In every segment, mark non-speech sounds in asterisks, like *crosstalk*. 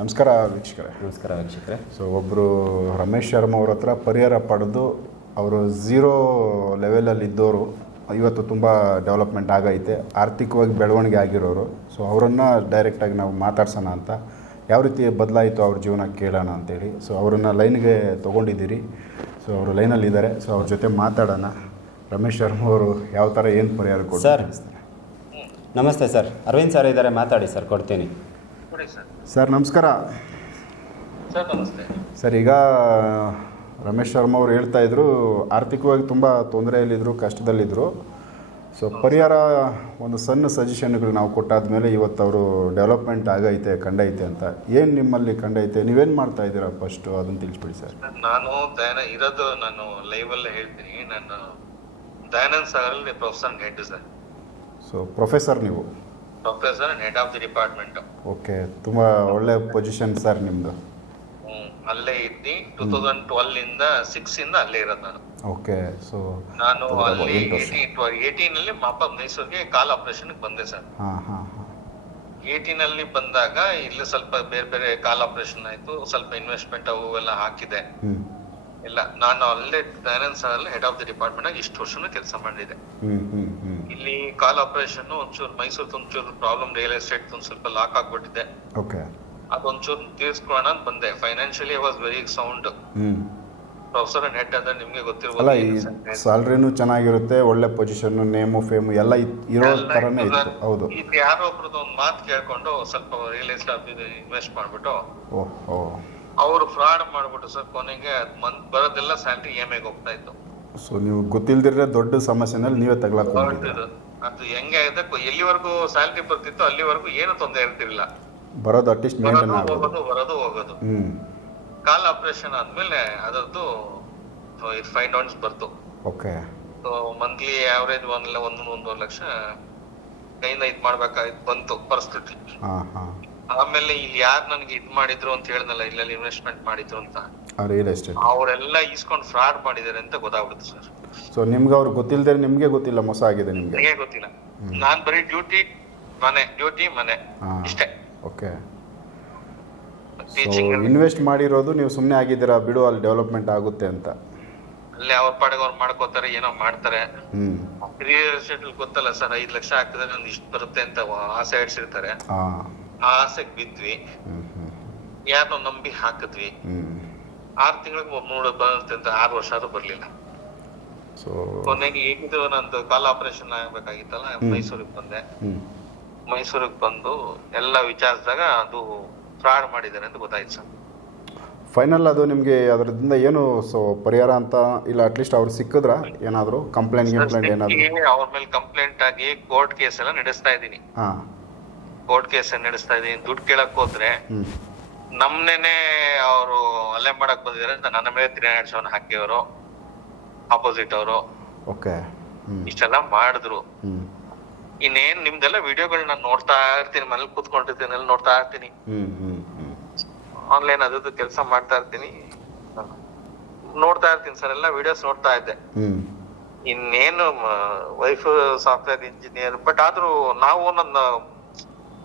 ನಮಸ್ಕಾರ ವೀಕ್ಷಕರೇ. ನಮಸ್ಕಾರ ವೀಕ್ಷಕರೇ. ಸೊ ಒಬ್ಬರು ರಮೇಶ್ ಶರ್ಮಾ ಅವ್ರ ಹತ್ರ ಪರಿಹಾರ ಪಡೆದು ಅವರು ಝೀರೋ ಲೆವೆಲಲ್ಲಿ ಇದ್ದವರು ಇವತ್ತು ತುಂಬ ಡೆವಲಪ್ಮೆಂಟ್ ಆಗೈತೆ ಆರ್ಥಿಕವಾಗಿ ಬೆಳವಣಿಗೆ ಆಗಿರೋರು. ಸೊ ಅವರನ್ನು ಡೈರೆಕ್ಟಾಗಿ ನಾವು ಮಾತಾಡ್ಸೋಣ ಅಂತ. ಯಾವ ರೀತಿ ಬದಲಾಯಿತು ಅವ್ರ ಜೀವನ ಕೇಳೋಣ ಅಂತೇಳಿ. ಸೊ ಅವರನ್ನು ಲೈನ್ಗೆ ತೊಗೊಂಡಿದ್ದೀರಿ. ಸೊ ಅವರು ಲೈನಲ್ಲಿದ್ದಾರೆ ಸೊ ಅವ್ರ ಜೊತೆ ಮಾತಾಡೋಣ. ರಮೇಶ್ ಶರ್ಮಾ ಅವರು ಯಾವ ಥರ ಏನು ಪರಿಹಾರ ಸರ್. ಕೊಡ್ತಾರೆ ನಮಸ್ತೆ ಸರ್ ಅರವಿಂದ್ ಸರ್ ಇದ್ದಾರೆ. ಮಾತಾಡಿ ಸರ್ ಕೊಡ್ತೀನಿ. ಕೊಡಿ ಸರ್. ನಮಸ್ಕಾರ. ಸರ್ ನಮಸ್ತೆ. ಸರ್ ಈಗ ರಮೇಶ್ ಶರ್ಮಾ ಅವರು ಹೇಳ್ತಾ ಇದ್ರು ಆರ್ಥಿಕವಾಗಿ ತುಂಬ ತೊಂದರೆಯಲ್ಲಿದ್ದರು ಕಷ್ಟದಲ್ಲಿದ್ರು. ಸೊ ಪರಿಹಾರ ಒಂದು ಸಣ್ಣ ಸಜೆಷನ್ಗಳು ನಾವು ಕೊಟ್ಟಾದ್ಮೇಲೆ ಇವತ್ತು ಅವರು ಡೆವಲಪ್ಮೆಂಟ್ ಆಗೈತೆ ಕಂಡೈತೆ ಅಂತ. ಏನು ನಿಮ್ಮಲ್ಲಿ ಕಂಡೈತೆ? ನೀವೇನು ಮಾಡ್ತಾ ಇದ್ದೀರಾ ಫಸ್ಟ್ ಅದನ್ನು ತಿಳಿಸ್ಬಿಡಿ ಸರ್. ನಾನು ದಯಾನ ಇರೋದು ನಾನು ಲೈವ್ ಅಲ್ಲೇ ಹೇಳ್ತೀನಿ. ನಾನು Dayanand ಸಾಗರಲ್ಲಿ professor head sir. So professor ನೀವು. Professor head of the department okay ತುಂಬ ಒಳ್ಳೆ ಪೊಸಿಷನ್ ಸರ್ ನಿಮ್ಮದು ಅಲ್ಲೇ ಇದ್ದಿ ಟೂ ತೌಸಂಡ್ ಟ್ವೆಲ್ ಇಂದ ಸಿಕ್ಸ್ ಇಂದ ಅಲ್ಲೇ ಇರೋದು ನಾನು. ಓಕೆ ಸೊ ನಾನು ಅಲ್ಲಿ. ಏಯ್ಟೀನ್ ಅಲ್ಲಿ ಮಾಪ ಮೈಸೂರಿಗೆ ಕಾಲ್ ಆಪರೇಷನ್ ಬಂದೆ ಸರ್ ಏಯ್ಟೀನ್ ಅಲ್ಲಿ ಬಂದಾಗ ಇಲ್ಲಿ ಸ್ವಲ್ಪ ಬೇರೆ ಬೇರೆ ಕಾಲ್ ಆಪರೇಷನ್ ಆಯ್ತು ಸ್ವಲ್ಪ ಇನ್ವೆಸ್ಟ್ಮೆಂಟ್ ಅವು ಎಲ್ಲ ಹಾಕಿದೆ. ಇಲ್ಲ ನಾನು ಅಲ್ಲೇ ದಯಾನಂದ್ ಅಲ್ಲಿ ಹೆಡ್ ಆಫ್ ದಿ ಡಿಪಾರ್ಟ್ಮೆಂಟ್ ಆಗಿ ಇಷ್ಟು ವರ್ಷನೂ ಕೆಲಸ ಮಾಡಿದೆ ಹ್ಞೂ ಹ್ಞೂ ಹ್ಞೂ ಇಲ್ಲಿ ಕಾಲ್ ಆಪರೇಷನ್ ಒಂಚೂರು ಮೈಸೂರು ಒಂಚೂರು ಪ್ರಾಬ್ಲಮ್ ರಿಯಲ್ ಎಸ್ಟೇಟ್ ಒಂದ್ ಸ್ವಲ್ಪ ಲಾಕ್ ಆಗ್ಬಿಟ್ಟಿದೆ. ಓಕೆ ಅದೊಂಚೂರು ತೀರ್ಸ್ಕೊಳ್ಳೋಣ ಅಂತ ಬಂದೆ. Financially was very sound professor and head ಅಂದ್ರೆ ನಿಮ್ಗೆ ಅಲ್ಲ ಈ ಗೊತ್ತಿರ್ಬೋದು ಸ್ಯಾಲ್ರಿನೂ ಚೆನ್ನಾಗಿರುತ್ತೆ ಒಳ್ಳೆ ಪೊಸಿಷನ್ ನೇಮು ಫೇಮು ಎಲ್ಲ ಇತ್- ಇರೋ ಥರನೇ ಇತ್ತು. ಹೌದು. ಇದು ಯಾರೋ ಒಬ್ರದ್ದು ಒಂದ್ ಮಾತು ಕೇಳ್ಕೊಂಡು ಸ್ವಲ್ಪ ರಿಯಲ್ ಎಸ್ಟೇಟ್ ಇನ್ವೆಸ್ಟ್ ಮಾಡ್ಬಿಟ್ಟು ಓಹ್. ಓ ಅವ್ರು ಫ್ರಾಡ್ ಮಾಡ್ಬಿಟ್ಟು ಸರ್ ಕೊನೆಗೆ ಮಂತ್ ಬರೋದೆಲ್ಲ ಸ್ಯಾಲ್ರಿ ಇ ಎಂ ಹೋಗ್ತಾ ಇತ್ತು. ಸೊ ನೀವು ಗೊತ್ತಿಲ್ದಿದ್ರೆ ದೊಡ್ಡ ಸಮಸ್ಯೆನಲ್ಲಿ ನೀವೇ ತಗ್ಲಾಕೊಂಡಿದ್ದೀರ ಹೊರಟಿದ್ದು. ಅದು ಹೆಂಗೆ ಆಗುತ್ತೆ ಕೊ- ಎಲ್ಲಿವರೆಗೂ ಸ್ಯಾಲ್ರಿ ಬರ್ತಿತ್ತು ಅಲ್ಲಿವರೆಗೂ ಏನು ತೊಂದರೆ ಇರ್ತಿರ್ಲಿಲ್ಲ. ಬರೋದು ಅಟ್ಲೀಸ್ಟ್ ಮೇಂಟೈನ್ ಬರೋದು ಆಗೋದು. ಹೋಗೋದು ಬರೋದು ಹೋಗೋದು. ಕಾಲ್ ಆಪರೇಷನ್ ಆದ್ಮೇಲೆ ಅದರದ್ದು ಫೈವ್ ಡೌನ್ಸ್ ಬರ್ತು. ಓಕೆ ಸೊ ಮಂತ್ಲಿ ಆವರೇಜ್ ಒಂದ್ ಒಂದು ಒಂದೂವರೆ ಲಕ್ಷ ಕೈಯಿಂದ ಇದ್ ಮಾಡ್ಬೇಕಾಗಿತ್ತು ಬಂತು ಪರಿಸ್ಥಿತಿ. ಆಮೇಲೆ ಇಲ್ಲಿ ಯಾರು ನನಗೆ ಇದ್ ಮಾಡಿದ್ರು ಅಂತ ಹೇಳ್ದಲ್ಲ ಇಲ್ಲೆಲ್ಲ ಇನ್ವೆಸ್ಟ್ಮೆಂಟ್ ಮಾಡಿದ್ರು ಅಂತ. ಅವರೆಲ್ಲ ಇಸ್ಕೊಂಡ್ ಫ್ರಾಡ್ ಮಾಡಿದ್ದಾರೆ ಅಂತ ಗೊತ್ತಾಗ್ಬಿಡುತ್ತೆ ಸರ್. ಸೊ ನಿಮ್ಗೆ ಅವ್ರು ಗೊತ್ತಿಲ್ಲದೆ ನಿಮಗೆ ಗೊತ್ತಿಲ್ಲ ಮೋಸ ಆಗಿದೆ ನಿಮಗೆ. ನನಗೆ ಗೊತ್ತಿಲ್ಲ. ನಾನ್ ಬರೀ ಡ್ಯೂಟಿ ಮನೆ ಡ್ಯೂಟಿ ಮನೆ. ಹಾಂ ಇಷ್ಟೇ. ಓಕೆ. ಸೊ ಟೀಚಿಂಗ್ ಇನ್ವೆಸ್ಟ್ ಮಾಡಿರೋದು ನೀವು ಸುಮ್ಮನೆ ಆಗಿದ್ದೀರಾ ಬಿಡು ಅಲ್ಲಿ ಡೆವಲಪ್ಮೆಂಟ್ ಆಗುತ್ತೆ ಅಂತ. ಅಲ್ಲಿ ಅವ್ರ ಪಾಡಿಗೆ ಅವ್ರು ಮಾಡ್ಕೋತಾರೆ ಏನೋ ಮಾಡ್ತಾರೆ. ಹ್ಞೂ ರಿಯಲ್ ಎಸ್ಟೇಟ್ ಗೊತ್ತಲ್ಲ ಸರ್ ಐದ್ ಲಕ್ಷ ಹಾಕಿದ್ರೆ ಒಂದ್ ಇಷ್ಟು ಬರುತ್ತೆ ಅಂತ ಆಸೆ ಇಡ್ಸಿರ್ತಾರೆ. ಹಾಂ. ಆ ಆಸೆಗೆ ಬಿದ್ವಿ. ಹ್ಞೂ ಹ್ಞೂ ಯಾರನ್ನೋ ನಂಬಿ ಹಾಕಿದ್ವಿ. ಹ್ಞೂ ಆರ್ ತಿಂಗಳಿಗೆ ಒಬ್ಬ ನೋಡ ಬರುತ್ತೆ ಅಂತ ಆರು ವರ್ಷ ಆದ್ರೂ ಬರ್ಲಿಲ್ಲ. ಸೊ ಕೊನೆಗೆ ಇದು ನಂದು ಕಾಲ್ ಆಪರೇಷನ್ ಆಗ್ಬೇಕಾಗಿತ್ತಲ್ಲ ಮೈಸೂರಿಗೆ ಬಂದೆ. ಮೈಸೂರಿಗೆ ಬಂದು ಎಲ್ಲ ವಿಚಾರಿಸಿದಾಗ ಅದು ಫ್ರಾಡ್ ಮಾಡಿದ್ದಾರೆ ಅಂತ ಗೊತ್ತಾಯ್ತು ಸರ್. ಫೈನಲ್ ಅದು ನಿಮಗೆ ಅದರಿಂದ ಏನು ಸೊ ಪರಿಹಾರ ಅಂತ ಇಲ್ಲ ಅಟ್ಲೀಸ್ಟ್ ಅವ್ರು ಸಿಕ್ಕಿದ್ರ? ಏನಾದರೂ ಕಂಪ್ಲೇಂಟ್ ಗಿಂಪ್ಲೇಂಟ್ ಏನಾದರೂ? ಅವ್ರ ಮೇಲೆ ಕಂಪ್ಲೇಂಟ್ ಆಗಿ ಕೋರ್ಟ್ ಕೇಸ್ ಎಲ್ಲ ನಡೆಸ್ತಾ ಇದ್ದೀನಿ. ಹಾ. ಕೋರ್ಟ್ ಕೇಸ್ ನಡೆಸ್ತಾ ಇದೀನಿ ದುಡ್ಡು ಕೇಳಕ್ ಹೋದ್ರೆ ಹ್ಞೂ ನಮ್ನೇನೆ ಅವರು ಅಲ್ಲೇ ಮಾಡಕ್ ಬಂದಿದ್ದಾರೆ ಅಂತ ನನ್ನ ಮೇಲೆ ತ್ರೀ ಹಾಕಿ ಹಾಕಿಯವರು. ಆಪೋಸಿಟ್ ಅವರು. ಓಕೆ ಇಷ್ಟೆಲ್ಲ ಮಾಡಿದ್ರು. ಇನ್ನೇನ್ ನಿಮ್ದೆಲ್ಲ ವಿಡಿಯೋಗಳು ನಾನು ನೋಡ್ತಾ ಇರ್ತೀನಿ ಮನೇಲಿ ಕೂತ್ಕೊಂಡಿರ್ತೀನಿ ನೋಡ್ತಾ ಇರ್ತೀನಿ. ಆನ್ಲೈನ್ ಅದ್ರದ್ದು ಕೆಲಸ ಮಾಡ್ತಾ ಇರ್ತೀನಿ. ನೋಡ್ತಾ ಇರ್ತೀನಿ ಸರ್ ಎಲ್ಲ ವಿಡಿಯೋಸ್ ನೋಡ್ತಾ ಇದ್ದೆ. ಇನ್ನೇನು ವೈಫ್ ಸಾಫ್ಟ್ವೇರ್ ಇಂಜಿನಿಯರ್ ಬಟ್ ಆದ್ರೂ ನಾವು ನನ್ನ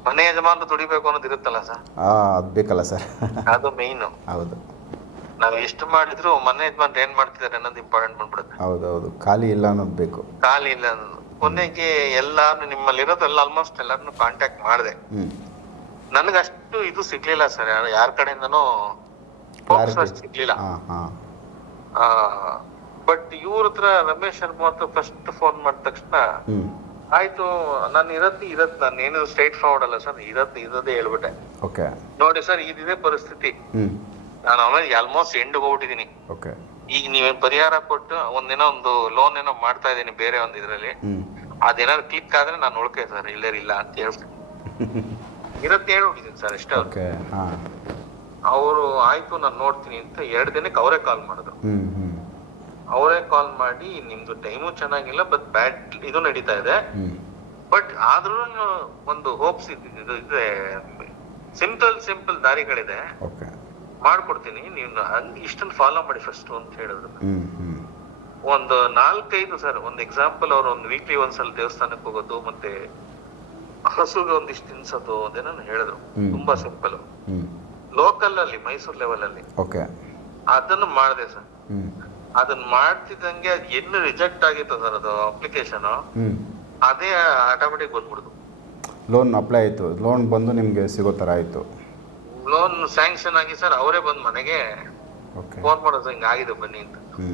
ಮನೆ ಯಜಮಾನ ದುಡಿಬೇಕು ಅನ್ನೋದು ಇರುತ್ತಲ್ಲ ಸರ್. ಅದು ಮೇನ್ ಸರ್. ಅದು ಮೇಯ್ನ್ ಹೌದು. ನಾವ್ ಎಷ್ಟು ಮಾಡಿದ್ರು ಮನೆ ಯಜಮಾನ್ರು ಏನ್ ಮಾಡ್ತಿದ್ದಾರೆ ಅನ್ನೋದು ಇಂಪಾರ್ಟೆಂಟ್ ಬಂದ್ಬಿಡುತ್ತೆ. ಹೌದು ಹೌದು ಖಾಲಿ ಇಲ್ಲ ಅನ್ನೋದು ಬೇಕು. ಖಾಲಿ ಇಲ್ಲ ಅನ್ನೋದು. ಕೊನೆಗೆ ಎಲ್ಲಾರು ನಿಮ್ಮಲ್ಲಿರೋದೆಲ್ಲ ಆಲ್ಮೋಸ್ಟ್ ಎಲ್ಲಾರನ್ನು ಕಾಂಟ್ಯಾಕ್ಟ್ ಮಾಡಿದೆ. ನನಗಷ್ಟು ಅಷ್ಟು ಇದು ಸಿಗ್ಲಿಲ್ಲ ಸರ್ ಯಾರ ಕಡೆಯಿಂದನೂ ಸಿಗ್ಲಿಲ್ಲ. ಬಟ್ ಇವ್ರ ಹತ್ರ ರಮೇಶ್ ಶರ್ಮಾ ಹತ್ರ ಫಸ್ಟ್ ಫೋನ್ ಮಾಡಿದ ತಕ್ಷಣ ಆಯ್ತು ನಾನು ಇರತ್ತೆ ಇರತ್ ನಾನು ಏನು ಸ್ಟ್ರೈಟ್ ಫಾರ್ವರ್ಡ್ ಅಲ್ಲ ಸರ್ ಇರತ್ ಇರೋದೇ ಹೇಳ್ಬಿಟ್ಟೆ. ಓಕೆ ನೋಡಿ ಸರ್ ಇದಿದೆ ಪರಿಸ್ಥಿತಿ. ನಾನು ಆಮೇಲೆ ಆಲ್ಮೋಸ್ಟ್ ಎಂಡ್ ಹೋಗ್ಬಿಟ್ಟಿದೀನಿ. ಓಕೆ ಈಗ ನೀವೇನ್ ಪರಿಹಾರ ಕೊಟ್ಟು ಒಂದಿನ ಒಂದು ಲೋನ್ ಏನೋ ಮಾಡ್ತಾ ಇದೀನಿ ಬೇರೆ ಒಂದ್ ಇದ್ರಲ್ಲಿ. ಹ್ಞೂ ಅದೇನಾದ್ರು ಕ್ಲಿಕ್ ಆದ್ರೆ ನಾನು ಉಳ್ಕೆ ಸರ್ ಇಲ್ಲರ್ ಇಲ್ಲ ಅಂತ ಹೇಳ್ಬಿಟ್ಟು. ಇರತ್ತೆ ಹೇಳ್ಬಿಟ್ಟಿದ್ದೀನಿ ಸರ್ ಅಷ್ಟೇ. ಅವ್ರು ಓಕೆ ಹಾಂ. ಅವರು ಆಯ್ತು ನಾನು ನೋಡ್ತೀನಿ ಅಂತ ಎರಡು ದಿನಕ್ಕೆ ಅವರೇ ಕಾಲ್ ಮಾಡಿದ್ರು. ಅವರೇ ಕಾಲ್ ಮಾಡಿ ನಿಮ್ದು ಟೈಮು ಚೆನ್ನಾಗಿಲ್ಲ ಬಟ್ ಬ್ಯಾಟ್ ಇದು ನಡೀತಾ ಇದೆ. but ಬಟ್ ಆದ್ರೂ ಒಂದು ಹೋಪ್ಸ್ ಇದೆ ಸಿಂಪಲ್ ಸಿಂಪಲ್ ದಾರಿಗಳಿದೆ. ಓಕೆ ಮಾಡ್ಕೊಡ್ತೀನಿ ನೀವು ಹಂಗ್ ಇಷ್ಟನ್ನು ಫಾಲೋ ಮಾಡಿ ಫಸ್ಟ್ ಅಂತ ಹೇಳಿದ್ರು ಒಂದು ನಾಲ್ಕೈದು ಸರ್ ಒಂದು ಎಕ್ಸಾಂಪಲ್ ಅವ್ರು ಒಂದು ವೀಕ್ಲಿ ಒಂದ್ಸಲ ದೇವಸ್ಥಾನಕ್ಕೆ ಹೋಗೋದು ಮತ್ತೆ ಹಸುಗೆ ಒಂದಿಷ್ಟು ತಿನ್ಸೋದು ಅದೇನೋ ಹೇಳಿದ್ರು. ತುಂಬಾ ಸಿಂಪಲ್ ಲೋಕಲ್ ಅಲ್ಲಿ ಮೈಸೂರು ಲೆವೆಲ್ ಅಲ್ಲಿ. ಓಕೆ. ಅದನ್ನು ಮಾಡಿದೆ ಸರ್. ಅದನ್ನ ಮಾಡ್ತಿದ್ದಂಗೆ ಅದ್ ಎಲ್ಲಿ ರಿಜೆಕ್ಟ್ ಆಗಿತ್ತು ಸರ್ ಅದು ಅಪ್ಲಿಕೇಶನ್ ಅದೇ ಆಟೋಮೆಟಿಕ್ ಬಂದ್ಬಿಡ್ತು. ಲೋನ್ ಅಪ್ಲೈ ಆಯಿತು. ಲೋನ್ ಬಂದು ನಿಮಗೆ ಸಿಗೋ ತರ ಆಯಿತು. ಲೋನ್ ಸ್ಯಾಂಕ್ಷನ್ ಆಗಿ ಸರ್ ಅವರೇ ಬಂದ್ ಮನೆಗೆ ಓಕೆ ಫೋನ್ ಮಾಡೋದು ಹಿಂಗ್ ಆಗಿದೆ ಬನ್ನಿ ಅಂತ. ಜೀವ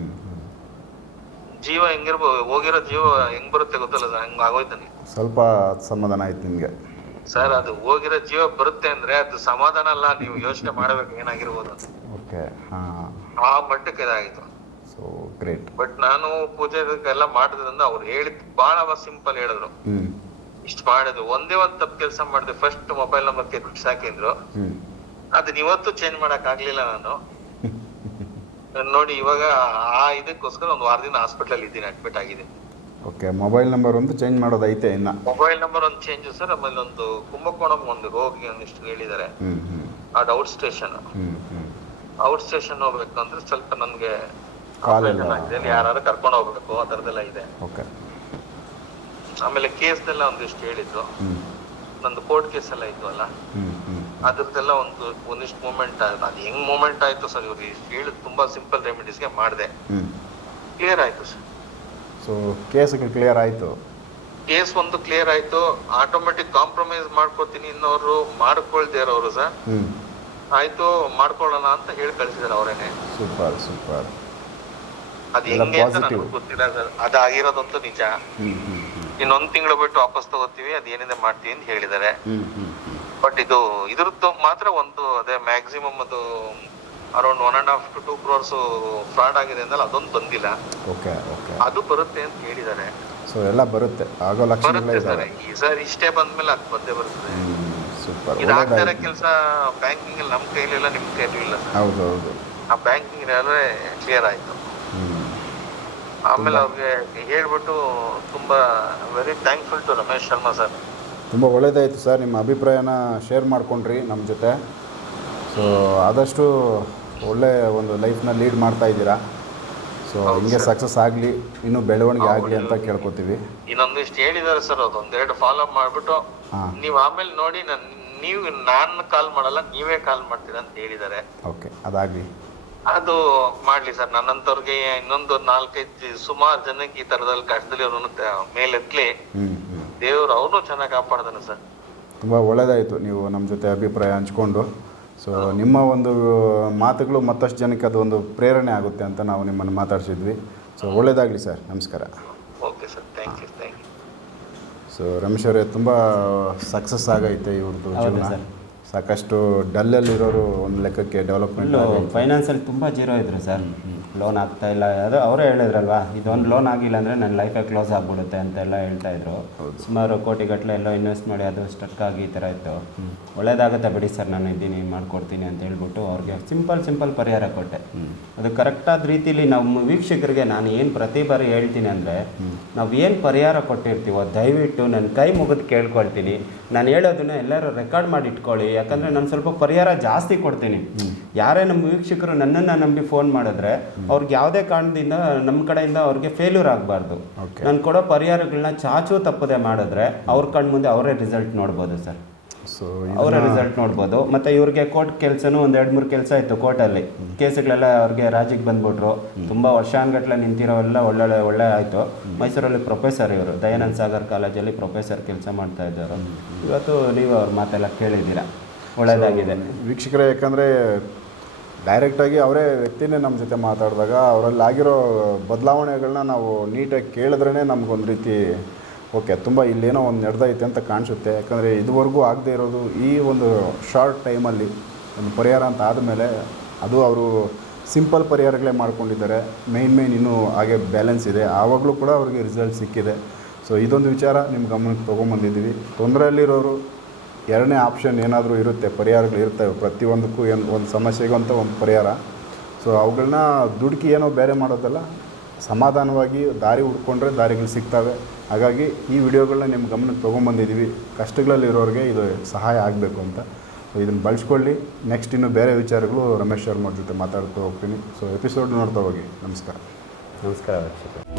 ಜೀವ ಹೆಂಗಿರ್ಬೋದು ಹೋಗಿರೋ ಜೀವ ಹೆಂಗ್ ಬರುತ್ತೆ ಗೊತ್ತಲ್ಲ ಸರ್ ಹಂಗ ಆಗೋಯ್ತು ನನಗೆ ಸ್ವಲ್ಪ ಸಮಾಧಾನ ಆಯ್ತು ನಿಮಗೆ. ಸರ್ ಅದು ಹೋಗಿರೋ ಜೀವ ಬರುತ್ತೆ ಅಂದ್ರೆ ಅದು ಸಮಾಧಾನ ಅಲ್ಲ ನೀವು ಯೋಚನೆ ಮಾಡ್ಬೇಕು ಏನಾಗಿರ್ಬೋದು ಅಂತ. ಓಕೆ ಹಾಂ. ಆ ಮಟ್ಟಕ್ಕೆ ಇದಾಗಿತ್ತು. ಸೊ ಗ್ರೇಟ್ ಬಟ್ ನಾನು ಪೂಜೆ ಇದಕ್ಕೆಲ್ಲ ಮಾಡಿದ್ರಿಂದ ಅವ್ರು ಹೇಳಿದ್ ಬಹಳ ಸಿಂಪಲ್ ಹೇಳಿದ್ರು. ಹ್ಞೂ ಇಷ್ಟ ಮಾಡಿದ್ರು ಒಂದೇ ಒಂದ್ ತಪ್ಪು ಕೆಲಸ ಮಾಡ್ದೆ ಫಸ್ಟ್ ಮೊಬೈಲ್ ನಂಬರ್ ಕೆತ್ತಿ ಸಾಕಿದ್ರು. ಹ್ಞೂ ಅದನ್ನ ಇವತ್ತು ಚೇಂಜ್ ಮಾಡಕ್ ಆಗ್ಲಿಲ್ಲ ನಾನು. *laughs* ನೋಡಿ ಇವಾಗ ಆ ಇದಕ್ಕೋಸ್ಕರ ಒಂದು ವಾರದಿಂದ ಹಾಸ್ಪಿಟಲ್ ಅಲ್ಲಿ ಇದ್ದೀನಿ ಅಡ್ಮಿಟ್ ಆಗಿದೆ ಓಕೆ ಮೊಬೈಲ್ ನಂಬರ್ ಒಂದು ಚೇಂಜ್ ಮಾಡೋದೈತೆ ಇನ್ನ. ಮೊಬೈಲ್ ನಂಬರ್ ಒಂದು ಚೇಂಜ್ ಸರ್ ಆಮೇಲೆ ಒಂದು ಕುಂಭಕೋಣಂ ಒಂದು ಹೋಗಿ ಒಂದಿಷ್ಟು ಹೇಳಿದ್ದಾರೆ. ಆ ಔಟ್ ಸ್ಟೇಷನ್ ಔಟ್ ಸ್ಟೇಷನ್ ಹೋಗ್ಬೇಕು ಅಂದ್ರೆ ಸ್ವಲ್ಪ ನನ್ಗೆ ಯಾರಾದ್ರು ಕರ್ಕೊಂಡ್ ಆಗಿದೆ. ಯಾರು ಕರ್ಕೊಂಡು ಹೋಗ್ಬೇಕು ಆ ತರದೆಲ್ಲ ಇದೆ. ಓಕೆ ಆಮೇಲೆ ಎಲ್ಲ ಒಂದಿಷ್ಟು ಹೇಳಿದ್ರು. ನಂದು ಕೋರ್ಟ್ ಕೇಸ್ ಎಲ್ಲ ಇದ್ವಲ್ಲ? ಅದ್ರದ್ದೆಲ್ಲ ಒಂದು ಒಂದಿಷ್ಟು ಮೂಮೆಂಟ್ ಅದು ಹೆಂಗ್ ಮೂಮೆಂಟ್ ಆಯ್ತು ಸರ್ ಇವ್ರು ಹೇಳಿದ್ ತುಂಬಾ ಸಿಂಪಲ್ ರೆಮಿಡೀಸ್ಗೆ ಮಾಡಿದೆ. ಕ್ಲಿಯರ್ ಆಯ್ತು ಸರ್. ಸೊ ಕೇಸ್ ಕ್ಲಿಯರ್ ಆಯ್ತು? ಕೇಸ್ ಒಂದು ಕ್ಲಿಯರ್ ಆಯ್ತು. ಆಟೋಮೆಟಿಕ್ ಕಾಂಪ್ರಮೈಸ್ ಮಾಡ್ಕೋತೀನಿ ಇನ್ನೋರು ಮಾಡ್ಕೊಳ್ದೇ ಇರೋರು ಸರ್. ಆಯ್ತು ಮಾಡ್ಕೊಳ್ಳೋಣ ಅಂತ ಹೇಳಿ ಕಳ್ಸಿದಾರೆ ಅವರೇನೆ. ಸೂಪರ್ ಸೂಪರ್ ಅದ್ ಹೆಂಗೆ ಅಂತ. ನನಗೆ ಗೊತ್ತಿಲ್ಲ ಸರ್. ಅದಾಗಿರೋದಂತೂ ನಿಜ. ಇನ್ನೊಂದ್ ತಿಂಗಳು ಬಿಟ್ಟು ವಾಪಸ್ ತಗೋತೀವಿ ಅದೇನಿದೆ ಮಾಡ್ತೀವಿ ಅಂತ ಹೇಳಿದ್ದಾರೆ. ಬಟ್ ಇದು ಇದ್ರದ್ದು ಮಾತ್ರ ಒಂದು ಅದೇ ಮ್ಯಾಕ್ಸಿಮಮ್ ಅದು around one and half to two crores fraud ಆಗಿದೆ ಅಂದ್ರೆ ಅದೊಂದು ಬಂದಿಲ್ಲ. ಓಕೆ ಓಕೆ ಅದು ಬರುತ್ತೆ ಅಂತ ಹೇಳಿದ್ದಾರೆ. ಸೊ ಎಲ್ಲ ಬರುತ್ತೆ. ಆಗೋ ಸರ್. ಈ ಸರ್ ಇಷ್ಟೇ ಬಂದ್ಮೇಲೆ ಅದು ಬಂದೇ ಬರ್ತದೆ. ಸೂಪರ್ ಇದು ಆಗ್ತಾ ಇರೋ ಕೆಲಸ ಬ್ಯಾಂಕಿಂಗ್ ಅಲ್ಲಿ ನಮ್ ಕೈಲಿ ಇಲ್ಲ ನಿಮ್ ಕೈಲೂ ಇಲ್ಲ ಹೌದು ಹೌದು. ಆ ಬ್ಯಾಂಕಿಂಗ್ ಕ್ಲಿಯರ್ ಆಯ್ತು. ಆಮೇಲೆ ಅವ್ರಿಗೆ ಹೇಳ್ಬಿಟ್ಟು ತುಂಬಾ very thankful to Ramesh Sharma sir ತುಂಬ ಒಳ್ಳೇದಾಯಿತು ಸರ್ ನಿಮ್ಮ ಅಭಿಪ್ರಾಯನ ಶೇರ್ ಮಾಡ್ಕೊಂಡ್ರಿ ನಮ್ಮ ಜೊತೆ. ಸೊ ಆದಷ್ಟು ಒಳ್ಳೆ ಒಂದು ಲೈಫ್ನ ಲೀಡ್ ಮಾಡ್ತಾ ಇದ್ದೀರಾ. ಸೊ ಹಿಂಗೆ ಸಕ್ಸಸ್ ಆಗಲಿ ಇನ್ನೂ ಬೆಳವಣಿಗೆ ಆಗಲಿ ಅಂತ ಕೇಳ್ಕೊತೀವಿ. ಇನ್ನೊಂದಿಷ್ಟು ಹೇಳಿದ್ದಾರೆ ಸರ್ ಅದೊಂದೆರಡು ಫಾಲೋ ಅಪ್ ಮಾಡಿಬಿಟ್ಟು ನೀವು ಆಮೇಲೆ ನೋಡಿ ನಾನು ನೀವು ನಾನು ಕಾಲ್ ಮಾಡಲ್ಲ ನೀವೇ ಕಾಲ್ ಮಾಡ್ತೀರಾ ಅಂತ ಹೇಳಿದ್ದಾರೆ ಓಕೆ ಅದಾಗಲಿ. ಅದು ಮಾಡ್ಲಿ ಸರ್. ನನ್ನಂತವ್ರಿಗೆ ಇನ್ನೊಂದು ನಾಲ್ಕೈದು ಸುಮಾರು ಜನಕ್ಕೆ ಈ ತರದಲ್ಲಿ ಕಷ್ಟದಲ್ಲಿ ಅವ್ರನ್ನ ಮೇಲೆತ್ಲಿ ದೇವ್ರು ಅವನು ಚೆನ್ನಾಗಿ ಕಾಪಾಡ್ತಾನೆ ಸರ್. ತುಂಬ ಒಳ್ಳೇದಾಯ್ತು ನೀವು ನಮ್ಮ ಜೊತೆ ಅಭಿಪ್ರಾಯ ಹಂಚ್ಕೊಂಡು. ಸೊ ನಿಮ್ಮ ಒಂದು ಮಾತುಗಳು ಮತ್ತಷ್ಟು ಜನಕ್ಕೆ ಅದು ಒಂದು ಪ್ರೇರಣೆ ಆಗುತ್ತೆ ಅಂತ ನಾವು ನಿಮ್ಮನ್ನು ಮಾತಾಡ್ಸಿದ್ವಿ. ಸೊ ಒಳ್ಳೇದಾಗ್ಲಿ ಸರ್. ನಮಸ್ಕಾರ. Okay sir. Thank you thank you. So Ramesh ಅವರೇ ತುಂಬ ಸಕ್ಸಸ್ ಆಗೈತೆ ಇವ್ರದ್ದು ಜೀವನ. ಸರ್. ಸಾಕಷ್ಟು ಡಲ್ಲಲ್ಲಿರೋರು ಒಂದು ಲೆಕ್ಕಕ್ಕೆ ಡೆವಲಪ್ಮೆಂಟ್ ಫೈನಾನ್ಸಲ್ಲಿ ತುಂಬ ಜೀರೋ ಇದ್ರು ಸರ್. ಲೋನ್ ಆಗ್ತಾ ಇಲ್ಲ. ಅದು ಅವರೇ ಹೇಳಿದ್ರಲ್ವಾ? ಇದೊಂದು ಲೋನ್ ಆಗಿಲ್ಲ ಅಂದರೆ ನನ್ನ ಲೈಫೇ ಕ್ಲೋಸ್ ಆಗಿಬಿಡುತ್ತೆ ಅಂತೆಲ್ಲ ಹೇಳ್ತಾ ಇದ್ರು. ಸುಮಾರು ಕೋಟಿಗಟ್ಟಲೆ ಎಲ್ಲ ಇನ್ವೆಸ್ಟ್ ಮಾಡಿ ಅದು ಸ್ಟಕ್ ಆಗಿ ಈ ಥರ ಇತ್ತು. ಒಳ್ಳೇದಾಗುತ್ತೆ ಬಿಡಿ ಸರ್ ನಾನು ಇದ್ದೀನಿ ಮಾಡ್ಕೊಡ್ತೀನಿ ಅಂತ ಹೇಳ್ಬಿಟ್ಟು ಅವ್ರಿಗೆ ಸಿಂಪಲ್ ಸಿಂಪಲ್ ಪರಿಹಾರ ಕೊಟ್ಟೆ. ಅದು ಕರೆಕ್ಟಾದ ರೀತಿಲಿ ನಮ್ಮ ವೀಕ್ಷಕರಿಗೆ ನಾನು ಏನು ಪ್ರತಿ ಬಾರಿ ಹೇಳ್ತೀನಿ ಅಂದರೆ ನಾವು ಏನು ಪರಿಹಾರ ಕೊಟ್ಟಿರ್ತೀವೋ ದಯವಿಟ್ಟು ನನ್ನ ಕೈ ಮುಗಿದು ಕೇಳ್ಕೊಳ್ತೀನಿ. ನಾನು ಹೇಳೋದನ್ನ ಎಲ್ಲರೂ ರೆಕಾರ್ಡ್ ಮಾಡಿ ಇಟ್ಕೊಳ್ಳಿ. ಯಾಕಂದರೆ ನಾನು ಸ್ವಲ್ಪ ಪರಿಹಾರ ಜಾಸ್ತಿ ಕೊಡ್ತೀನಿ. ಯಾರೇ ನಮ್ಮ ವೀಕ್ಷಕರು ನನ್ನನ್ನು ನಂಬಿ ಫೋನ್ ಮಾಡಿದ್ರೆ ಅವ್ರಿಗೆ ಯಾವುದೇ ಕಾರಣದಿಂದ ನಮ್ಮ ಕಡೆಯಿಂದ ಅವ್ರಿಗೆ ಫೇಲ್ಯೂರ್ ಆಗಬಾರ್ದು. ನಾನು ಕೊಡೋ ಪರಿಹಾರಗಳನ್ನ ಚಾಚು ತಪ್ಪದೆ ಮಾಡಿದ್ರೆ ಅವ್ರ ಕಣ್ಣು ಮುಂದೆ ಅವರೇ ರಿಸಲ್ಟ್ ನೋಡ್ಬೋದು ಸರ್. ಸೊ ಅವರ ರಿಸಲ್ಟ್ ನೋಡ್ಬೋದು. ಮತ್ತೆ ಇವ್ರಿಗೆ ಕೋರ್ಟ್ ಕೆಲಸನೂ ಒಂದು ಎರಡು ಮೂರು ಕೆಲಸ ಇತ್ತು ಕೋರ್ಟಲ್ಲಿ ಕೇಸುಗಳೆಲ್ಲ ಅವ್ರಿಗೆ ರಾಜಿಗೆ ಬಂದ್ಬಿಟ್ರು. ತುಂಬ ವರ್ಷಾನ್ಗಟ್ಲೆ ನಿಂತಿರೋವೆಲ್ಲ ಒಳ್ಳೊಳ್ಳೆ ಒಳ್ಳೆ ಆಯಿತು. ಮೈಸೂರಲ್ಲಿ ಪ್ರೊಫೆಸರ್ ಇವರು. ದಯಾನಂದ ಸಾಗರ್ ಕಾಲೇಜಲ್ಲಿ ಪ್ರೊಫೆಸರ್ ಕೆಲಸ ಮಾಡ್ತಾ ಇದ್ದಾರೆ ಇವತ್ತು ನೀವು ಅವ್ರ ಮಾತೆಲ್ಲ ಕೇಳಿದ್ದೀರಾ? ಒಳ್ಳೆಯದಾಗಿದೆ ವೀಕ್ಷಕರೇ ಯಾಕಂದರೆ ಡೈರೆಕ್ಟಾಗಿ ಅವರೇ ವ್ಯಕ್ತಿನೇ ನಮ್ಮ ಜೊತೆ ಮಾತಾಡಿದಾಗ ಅವರಲ್ಲಿ ಆಗಿರೋ ಬದಲಾವಣೆಗಳನ್ನ ನಾವು ನೀಟಾಗಿ ಕೇಳಿದ್ರೇ ನಮಗೊಂದು ರೀತಿ, ಓಕೆ, ತುಂಬ ಇಲ್ಲೇನೋ ಒಂದು ನಡೆದೈತೆ ಅಂತ ಕಾಣಿಸುತ್ತೆ. ಯಾಕಂದರೆ ಇದುವರೆಗೂ ಆಗದೆ ಇರೋದು ಈ ಒಂದು ಶಾರ್ಟ್ ಟೈಮಲ್ಲಿ, ಒಂದು ಪರಿಹಾರ ಅಂತ ಆದಮೇಲೆ ಅದು ಅವರು ಸಿಂಪಲ್ ಪರಿಹಾರಗಳೇ ಮಾಡ್ಕೊಂಡಿದ್ದಾರೆ. ಮೇಯ್ನ್ ಮೇಯ್ನ್ ಇನ್ನೂ ಹಾಗೆ ಬ್ಯಾಲೆನ್ಸ್ ಇದೆ. ಆವಾಗಲೂ ಕೂಡ ಅವ್ರಿಗೆ ರಿಸಲ್ಟ್ ಸಿಕ್ಕಿದೆ. ಸೊ ಇದೊಂದು ವಿಚಾರ ನಿಮ್ಮ ಗಮನಕ್ಕೆ ತೊಗೊಂಬಂದಿದ್ದೀವಿ. ತೊಂದರೆಯಲ್ಲಿರೋರು ಎರಡನೇ ಆಪ್ಷನ್ ಏನಾದರೂ ಇರುತ್ತೆ, ಪರಿಹಾರಗಳು ಇರ್ತವೆ. ಪ್ರತಿಯೊಂದಕ್ಕೂ ಏನು, ಒಂದು ಸಮಸ್ಯೆಗೂ ಅಂತ ಒಂದು ಪರಿಹಾರ. ಸೊ ಅವುಗಳನ್ನ ದುಡುಕಿ ಏನೋ ಬೇರೆ ಮಾಡೋದಲ್ಲ, ಸಮಾಧಾನವಾಗಿ ದಾರಿ ಹುಡ್ಕೊಂಡ್ರೆ ದಾರಿಗಳು ಸಿಗ್ತವೆ. ಹಾಗಾಗಿ ಈ ವಿಡಿಯೋಗಳನ್ನ ನಿಮ್ಮ ಗಮನಕ್ಕೆ ತೊಗೊಂಬಂದಿದ್ದೀವಿ ಕಷ್ಟಗಳಲ್ಲಿರೋರಿಗೆ ಇದು ಸಹಾಯ ಆಗಬೇಕು ಅಂತ. ಇದನ್ನು ಬಳಸ್ಕೊಳ್ಳಿ. ನೆಕ್ಸ್ಟ್ ಇನ್ನು ಬೇರೆ ವಿಚಾರಗಳು ರಮೇಶ್ ಶರ್ಮ ಜೊತೆ ಮಾತಾಡ್ತಾ ಹೋಗ್ತೀನಿ. ಸೊ ಎಪಿಸೋಡ್ ನೋಡ್ತಾ ಹೋಗಿ. ನಮಸ್ಕಾರ. ನಮಸ್ಕಾರ